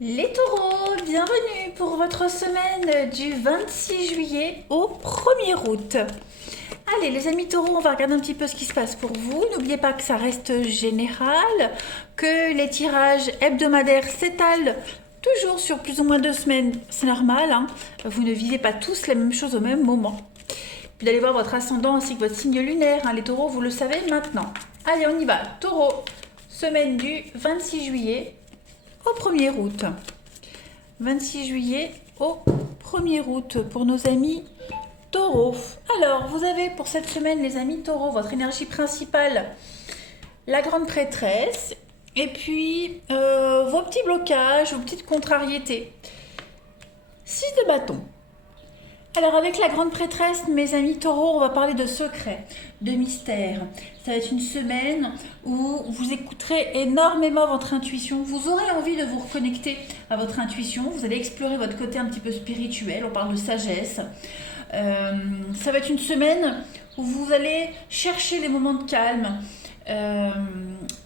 Les taureaux, bienvenue pour votre semaine du 26 juillet au 1er août. Allez les amis taureaux, on va regarder un petit peu ce qui se passe pour vous. N'oubliez pas que ça reste général, que les tirages hebdomadaires s'étalent toujours sur plus ou moins 2 semaines. C'est normal, hein. Vous ne vivez pas tous la même chose au même moment. Puis d'aller voir votre ascendant ainsi que votre signe lunaire, hein, les taureaux, vous le savez maintenant. Allez, on y va. Taureau, semaine du 26 juillet au 1er août. 26 juillet au 1er août pour nos amis taureaux. Alors, vous avez pour cette semaine, les amis taureaux, votre énergie principale, la grande prêtresse, et puis vos petits blocages, vos petites contrariétés. 6 de bâton. Alors avec la grande prêtresse, mes amis taureaux, on va parler de secrets, de mystères. Ça va être une semaine où vous écouterez énormément votre intuition. Vous aurez envie de vous reconnecter à votre intuition. Vous allez explorer votre côté un petit peu spirituel. On parle de sagesse. Ça va être une semaine où vous allez chercher les moments de calme.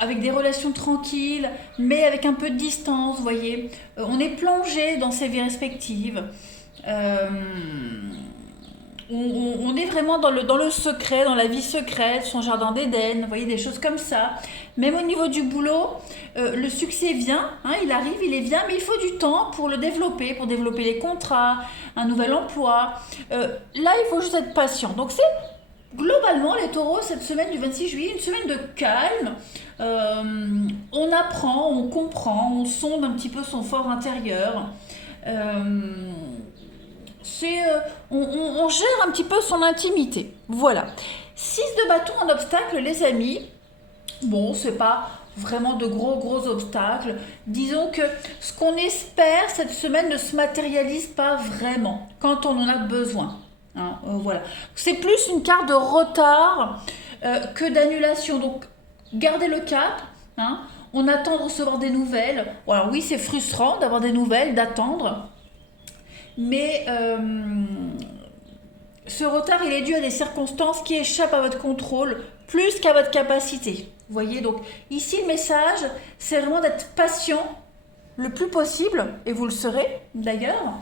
Avec des relations tranquilles, mais avec un peu de distance, vous voyez. On est plongé dans ses vies respectives. Euh, on est vraiment dans le secret, dans la vie secrète, son jardin d'Éden, vous voyez, des choses comme ça. Même au niveau du boulot, le succès vient, hein, il arrive, il est bien, mais il faut du temps pour le développer, pour développer les contrats, un nouvel emploi. Là, il faut juste être patient. Donc c'est globalement, les taureaux, cette semaine du 26 juillet, une semaine de calme. On apprend, on comprend, on sonde un petit peu son fort intérieur. Euh, on gère un petit peu son intimité. Voilà. 6 de bâton en obstacle, les amis. Bon, c'est pas vraiment de gros obstacles. Disons que ce qu'on espère cette semaine ne se matérialise pas vraiment quand on en a besoin. Hein, voilà. C'est plus une carte de retard que d'annulation. Donc, gardez le cap. Hein. On attend de recevoir des nouvelles. Alors oui, c'est frustrant d'avoir des nouvelles, d'attendre. Mais ce retard, il est dû à des circonstances qui échappent à votre contrôle plus qu'à votre capacité. Vous voyez, donc ici le message, c'est vraiment d'être patient le plus possible, et vous le serez d'ailleurs,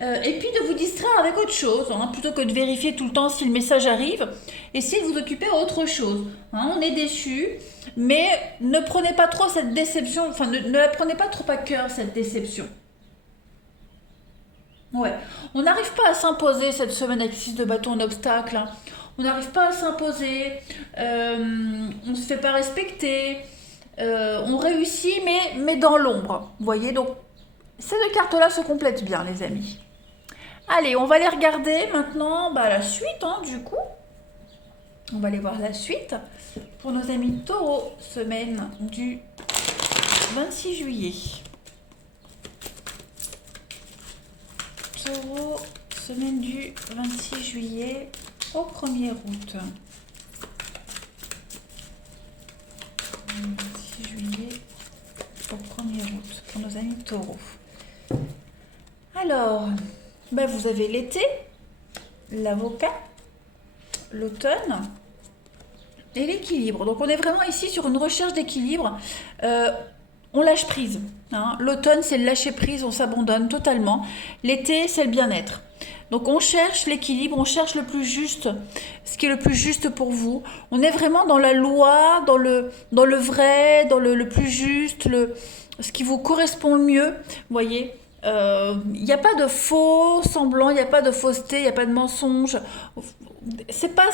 et puis de vous distraire avec autre chose, hein, plutôt que de vérifier tout le temps si le message arrive, essayez de vous occuper autre chose. Hein, on est déçu, mais ne prenez pas trop cette déception, enfin ne la prenez pas trop à cœur cette déception. Ouais, on n'arrive pas à s'imposer cette semaine avec 6 de bâton en obstacle, hein. On n'arrive pas à s'imposer, on ne se fait pas respecter, on réussit mais dans l'ombre. Vous voyez, donc ces deux cartes-là se complètent bien, les amis. Allez, on va les regarder maintenant la suite, hein, du coup. On va aller voir la suite pour nos amis taureaux, semaine du 26 juillet. Taureau, semaine du 26 juillet au 1er août. 26 juillet au 1er août pour nos amis taureaux. Alors, vous avez l'été, l'avocat, l'automne et l'équilibre. Donc on est vraiment ici sur une recherche d'équilibre. On lâche prise. Hein. L'automne, c'est le lâcher prise, on s'abandonne totalement. L'été, c'est le bien-être. Donc on cherche l'équilibre, on cherche le plus juste, ce qui est le plus juste pour vous. On est vraiment dans la loi, dans le vrai, dans le plus juste, ce qui vous correspond le mieux. Vous voyez, il n'y a pas de faux semblant, il n'y a pas de fausseté, il n'y a pas de mensonge. C'est pas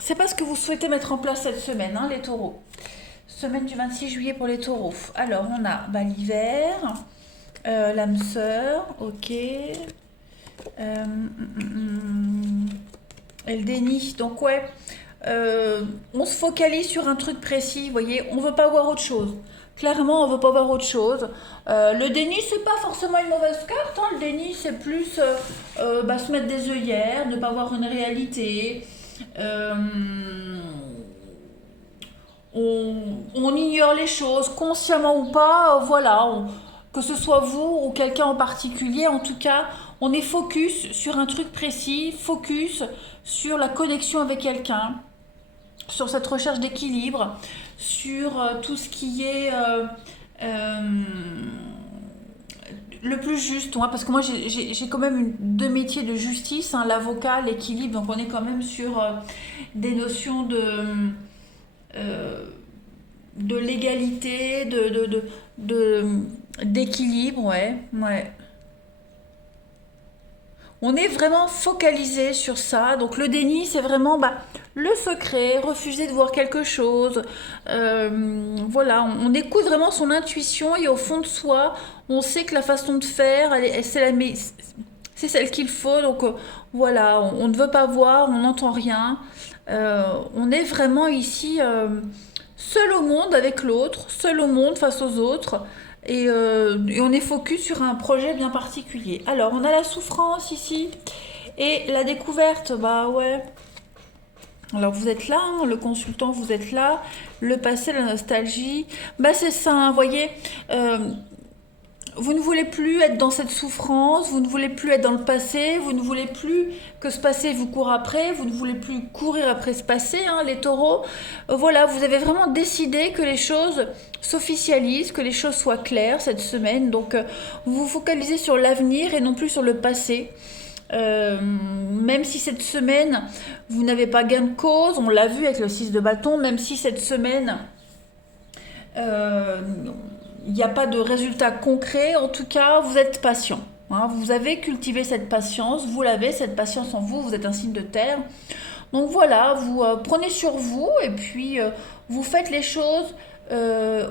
ce que vous souhaitez mettre en place cette semaine, hein, les taureaux. Semaine du 26 juillet pour les taureaux. Alors, on a l'hiver, l'âme sœur, ok. Et le déni. Donc, ouais, on se focalise sur un truc précis, vous voyez. On veut pas voir autre chose. Clairement, on veut pas voir autre chose. Le déni, c'est pas forcément une mauvaise carte. Hein. Le déni, c'est plus se mettre des œillères, ne pas voir une réalité. Euh, on ignore les choses, consciemment ou pas, voilà, que ce soit vous ou quelqu'un en particulier, en tout cas, on est focus sur un truc précis, focus sur la connexion avec quelqu'un, sur cette recherche d'équilibre, sur tout ce qui est le plus juste, parce que moi j'ai quand même deux métiers de justice, hein, l'avocat, l'équilibre, donc on est quand même sur des notions euh, de légalité, d'équilibre, ouais, ouais. On est vraiment focalisé sur ça. Donc le déni, c'est vraiment le secret, refuser de voir quelque chose. Voilà, on écoute vraiment son intuition et au fond de soi, on sait que la façon de faire, c'est celle qu'il faut. Donc voilà, on ne veut pas voir, on n'entend rien. On est vraiment ici seul au monde avec l'autre, seul au monde face aux autres. Et on est focus sur un projet bien particulier. Alors, on a la souffrance ici. Et la découverte, bah ouais. Alors, vous êtes là, hein, le consultant, vous êtes là. Le passé, la nostalgie. Bah, c'est ça, hein, vous voyez. euh, vous ne voulez plus être dans cette souffrance, vous ne voulez plus être dans le passé, vous ne voulez plus que ce passé vous court après, vous ne voulez plus courir après ce passé, hein, les taureaux. Voilà, vous avez vraiment décidé que les choses s'officialisent, que les choses soient claires cette semaine. Donc, vous vous focalisez sur l'avenir et non plus sur le passé. Même si cette semaine, vous n'avez pas gain de cause, on l'a vu avec le 6 de bâton, même si cette semaine, euh, il n'y a pas de résultat concret, en tout cas, vous êtes patient. Hein, vous avez cultivé cette patience, vous l'avez, cette patience en vous, vous êtes un signe de terre. Donc voilà, vous prenez sur vous et puis vous faites les choses euh,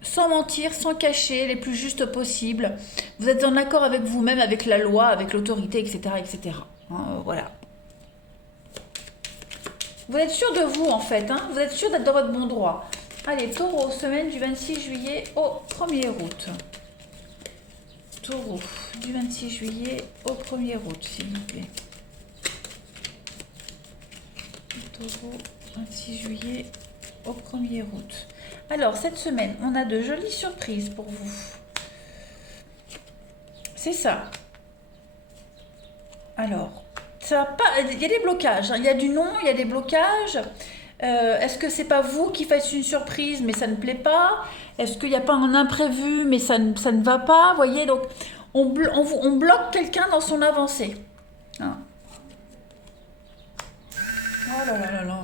sans mentir, sans cacher, les plus justes possibles. Vous êtes en accord avec vous-même, avec la loi, avec l'autorité, etc. etc. Hein, voilà. Vous êtes sûr de vous en fait, hein, vous êtes sûr d'être dans votre bon droit. Allez, taureau, semaine du 26 juillet au 1er août. Taureau, du 26 juillet au 1er août, s'il vous plaît. Taureau, 26 juillet au 1er août. Alors, cette semaine, on a de jolies surprises pour vous. C'est ça. Alors, ça va pas, il y a des blocages, hein. Il y a du non, il y a des blocages. Est-ce que c'est pas vous qui faites une surprise mais ça ne plaît pas? Est-ce qu'il n'y a pas un imprévu mais ça ne va pas? Vous voyez, donc on bloque quelqu'un dans son avancée. Hein. Oh là là là là.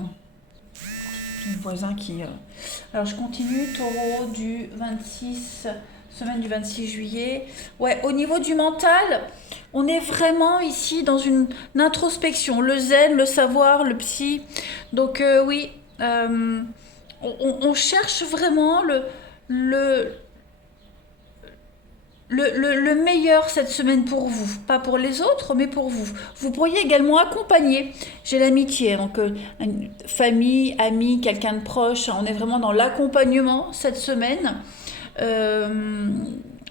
Mon voisin qui... Alors je continue, taureau du 26, semaine du 26 juillet. Ouais, au niveau du mental, on est vraiment ici dans une introspection. Le zen, le savoir, le psy. Donc oui, on cherche vraiment le, le meilleur cette semaine pour vous. Pas pour les autres, mais pour vous. Vous pourriez également accompagner. J'ai l'amitié, donc une famille, amis, quelqu'un de proche. On est vraiment dans l'accompagnement cette semaine. Euh,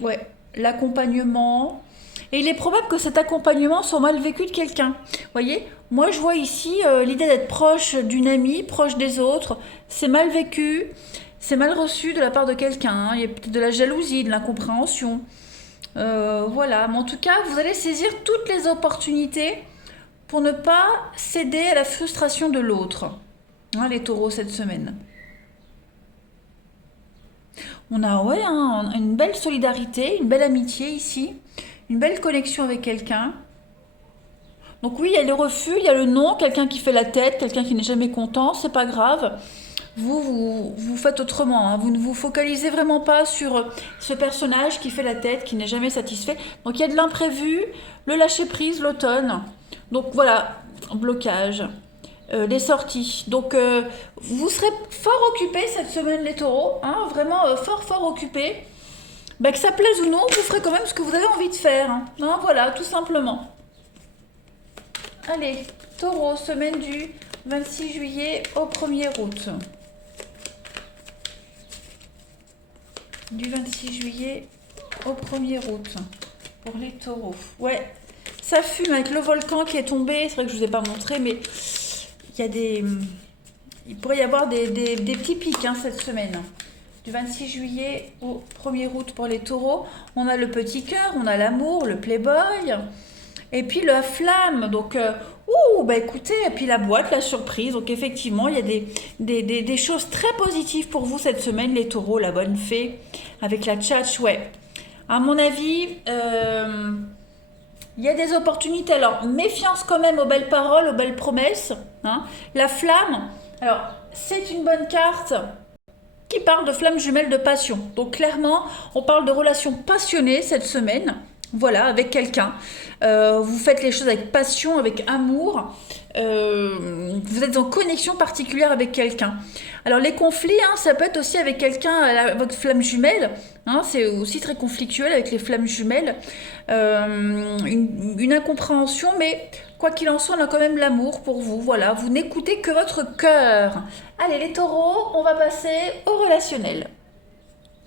ouais, l'accompagnement. Et il est probable que cet accompagnement soit mal vécu de quelqu'un. Vous voyez, moi je vois ici l'idée d'être proche d'une amie, proche des autres. C'est mal vécu, c'est mal reçu de la part de quelqu'un. Hein. Il y a peut-être de la jalousie, de l'incompréhension. Voilà, mais en tout cas, vous allez saisir toutes les opportunités pour ne pas céder à la frustration de l'autre. Hein, les taureaux cette semaine. On a ouais, une belle solidarité, une belle amitié ici, une belle connexion avec quelqu'un. Donc oui, il y a le refus, il y a le non, quelqu'un qui fait la tête, quelqu'un qui n'est jamais content, c'est pas grave. Vous faites autrement, hein. Vous ne vous focalisez vraiment pas sur ce personnage qui fait la tête, qui n'est jamais satisfait. Donc il y a de l'imprévu, le lâcher prise, l'automne. Donc voilà, blocage, les sorties. Donc vous serez fort occupés cette semaine les taureaux, hein, vraiment fort occupés. Bah, que ça plaise ou non, vous ferez quand même ce que vous avez envie de faire. Hein. Hein, voilà, tout simplement. Allez, taureau, semaine du 26 juillet au 1er août. Du 26 juillet au 1er août pour les taureaux. Ouais, ça fume avec le volcan qui est tombé. C'est vrai que je ne vous ai pas montré, mais il y a il pourrait y avoir des petits pics hein, cette semaine. Du 26 juillet au 1er août pour les taureaux. On a le petit cœur, on a l'amour, le playboy. Et puis la flamme, donc, bah écoutez, et puis la boîte, la surprise. Donc effectivement, il y a des choses très positives pour vous cette semaine, les taureaux, la bonne fée, avec la tchatch, ouais. À mon avis, il y a des opportunités. Alors, méfiance quand même aux belles paroles, aux belles promesses, hein. La flamme, alors, c'est une bonne carte qui parle de flamme jumelle de passion. Donc clairement, on parle de relations passionnées cette semaine. Voilà, avec quelqu'un. Vous faites les choses avec passion, avec amour. Vous êtes en connexion particulière avec quelqu'un. Alors les conflits, hein, ça peut être aussi avec quelqu'un, votre flamme jumelle. Hein, c'est aussi très conflictuel avec les flammes jumelles. Une incompréhension, mais quoi qu'il en soit, on a quand même l'amour pour vous. Voilà, vous n'écoutez que votre cœur. Allez les taureaux, on va passer au relationnel.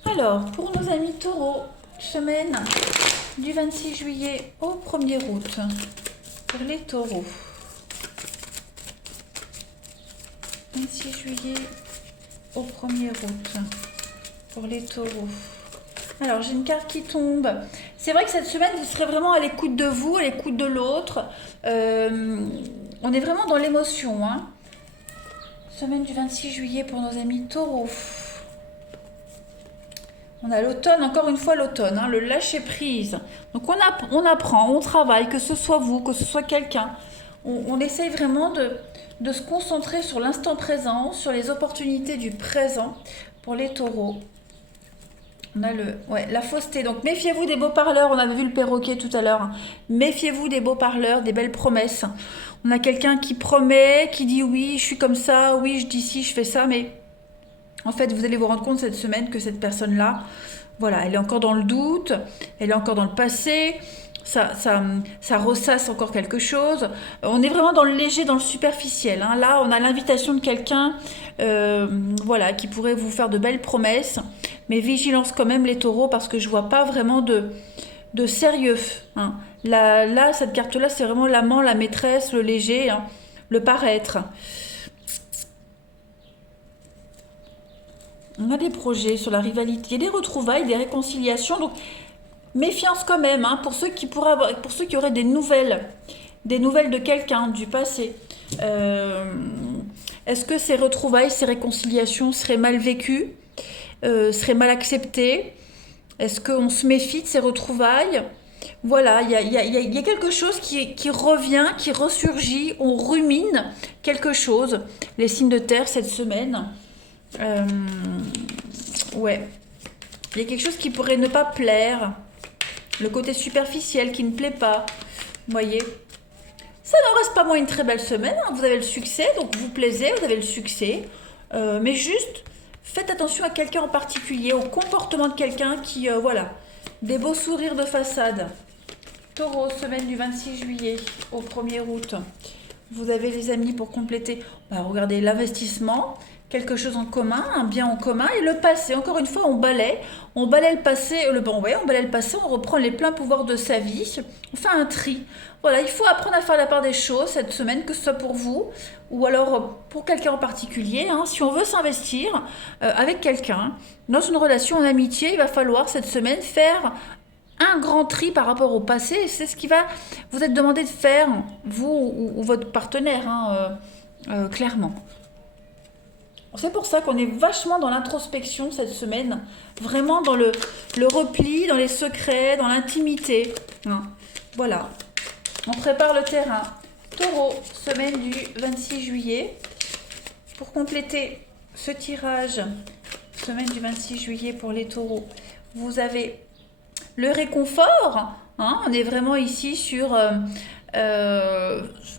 Alors, pour nos amis taureaux, semaine du 26 juillet au 1er août, pour les taureaux. 26 juillet au 1er août, pour les taureaux. Alors, j'ai une carte qui tombe. C'est vrai que cette semaine, vous serez vraiment à l'écoute de vous, à l'écoute de l'autre. On est vraiment dans l'émotion, hein. Semaine du 26 juillet pour nos amis taureaux. On a l'automne, encore une fois l'automne, hein, le lâcher prise. Donc on apprend, on travaille, que ce soit vous, que ce soit quelqu'un. On essaye vraiment de se concentrer sur l'instant présent, sur les opportunités du présent pour les taureaux. On a la fausseté. Donc méfiez-vous des beaux parleurs. On avait vu le perroquet tout à l'heure. Méfiez-vous des beaux parleurs, des belles promesses. On a quelqu'un qui promet, qui dit oui, je suis comme ça, oui, je dis ci, je fais ça, mais en fait, vous allez vous rendre compte cette semaine que cette personne-là, voilà, elle est encore dans le doute, elle est encore dans le passé, ça ressasse encore quelque chose. On est vraiment dans le léger, dans le superficiel, hein. Là, on a l'invitation de quelqu'un voilà, qui pourrait vous faire de belles promesses, mais vigilance quand même les taureaux, parce que je vois pas vraiment de sérieux, hein. Là, cette carte-là, c'est vraiment l'amant, la maîtresse, le léger, hein, le paraître. On a des projets sur la rivalité, des retrouvailles, des réconciliations. Donc, méfiance quand même, hein, pour ceux qui auraient des nouvelles de quelqu'un du passé. Est-ce que ces retrouvailles, ces réconciliations seraient mal vécues, seraient mal acceptées? Est-ce qu'on se méfie de ces retrouvailles? Voilà, il y a quelque chose qui revient, qui ressurgit. On rumine quelque chose. Les signes de terre cette semaine. Ouais. Il y a quelque chose qui pourrait ne pas plaire. Le côté superficiel qui ne plaît pas. Vous voyez? Ça n'en reste pas moins une très belle semaine, hein. Vous avez le succès, donc vous plaisez, vous avez le succès. Mais juste, faites attention à quelqu'un en particulier, au comportement de quelqu'un qui, voilà, des beaux sourires de façade. Taureau, semaine du 26 juillet au 1er août. Vous avez les amis pour compléter. Regardez l'investissement, quelque chose en commun, un bien en commun, et le passé. Encore une fois, on balaie le passé, on balaie le passé, on reprend les pleins pouvoirs de sa vie, on fait un tri. Voilà, il faut apprendre à faire la part des choses cette semaine, que ce soit pour vous ou alors pour quelqu'un en particulier, hein. Si on veut s'investir avec quelqu'un dans une relation en amitié, il va falloir cette semaine faire un grand tri par rapport au passé. C'est ce qui va vous être demandé de faire, vous ou votre partenaire, hein, clairement. C'est pour ça qu'on est vachement dans l'introspection cette semaine, vraiment dans le repli, dans les secrets, dans l'intimité, hein. Voilà, on prépare le terrain. Taureau, semaine du 26 juillet. Pour compléter ce tirage, semaine du 26 juillet pour les taureaux, vous avez le réconfort, hein. On est vraiment ici sur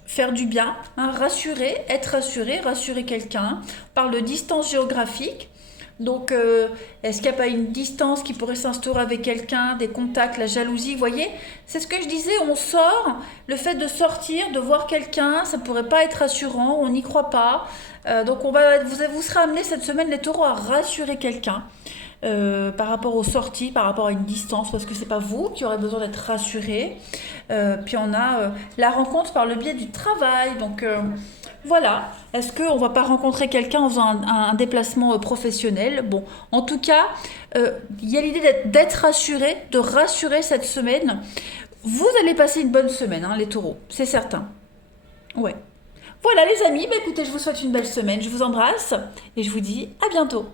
faire du bien, hein, rassurer, être rassurer quelqu'un. On parle de distance géographique. Donc, est-ce qu'il n'y a pas une distance qui pourrait s'instaurer avec quelqu'un, des contacts, la jalousie, vous voyez? C'est ce que je disais, on sort, le fait de sortir, de voir quelqu'un, ça ne pourrait pas être rassurant, on n'y croit pas. Donc, vous serez amené cette semaine, les taureaux, à rassurer quelqu'un. Par rapport aux sorties, par rapport à une distance, parce que c'est pas vous qui aurez besoin d'être rassuré. Puis on a la rencontre par le biais du travail. Donc voilà. Est-ce qu'on va pas rencontrer quelqu'un en faisant un déplacement professionnel? Bon, en tout cas, il y a l'idée d'être rassuré, de rassurer cette semaine. Vous allez passer une bonne semaine, hein, les taureaux, c'est certain. Ouais. Voilà les amis, écoutez, je vous souhaite une belle semaine, je vous embrasse et je vous dis à bientôt.